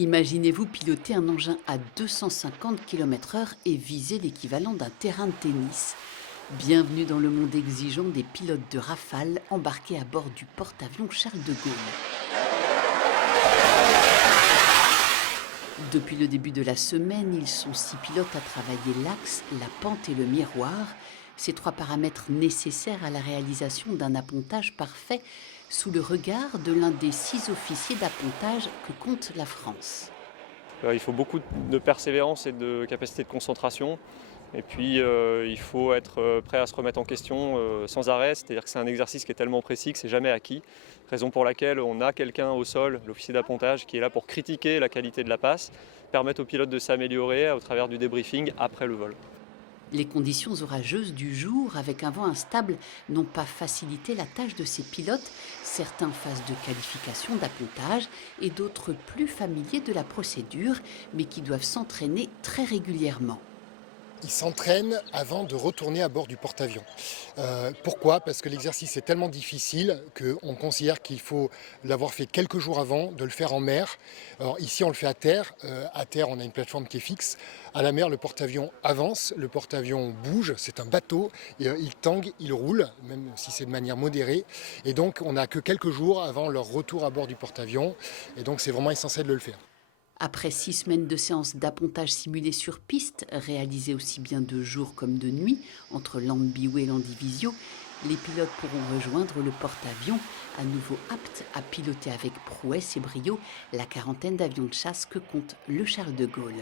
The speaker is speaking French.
Imaginez-vous piloter un engin à 250 km/h et viser l'équivalent d'un terrain de tennis. Bienvenue dans le monde exigeant des pilotes de Rafale embarqués à bord du porte-avions Charles de Gaulle. Depuis le début de la semaine, ils sont 6 pilotes à travailler l'axe, la pente et le miroir, ces 3 paramètres nécessaires à la réalisation d'un appontage parfait sous le regard de l'un des 6 officiers d'appontage que compte la France. Il faut beaucoup de persévérance et de capacité de concentration. Et puis il faut être prêt à se remettre en question sans arrêt, c'est-à-dire que c'est un exercice qui est tellement précis que c'est jamais acquis. Raison pour laquelle on a quelqu'un au sol, l'officier d'appontage, qui est là pour critiquer la qualité de la passe, permettre aux pilotes de s'améliorer au travers du débriefing après le vol. Les conditions orageuses du jour, avec un vent instable, n'ont pas facilité la tâche de ces pilotes, certains phases de qualification d'appontage et d'autres plus familiers de la procédure, mais qui doivent s'entraîner très régulièrement. Ils s'entraînent avant de retourner à bord du porte-avions. Pourquoi? Parce que l'exercice est tellement difficile qu'on considère qu'il faut l'avoir fait quelques jours avant, de le faire en mer. Alors ici, on le fait à terre. À terre, on a une plateforme qui est fixe. À la mer, le porte-avions avance, le porte-avions bouge, c'est un bateau, et, il tangue, il roule, même si c'est de manière modérée. Et donc, on n'a que quelques jours avant leur retour à bord du porte-avions. Et donc, c'est vraiment essentiel de le faire. Après 6 semaines de séances d'appontage simulées sur piste, réalisées aussi bien de jour comme de nuit, entre Lambiou et Landivisiau, les pilotes pourront rejoindre le porte-avions, à nouveau aptes à piloter avec prouesse et brio la quarantaine d'avions de chasse que compte le Charles de Gaulle.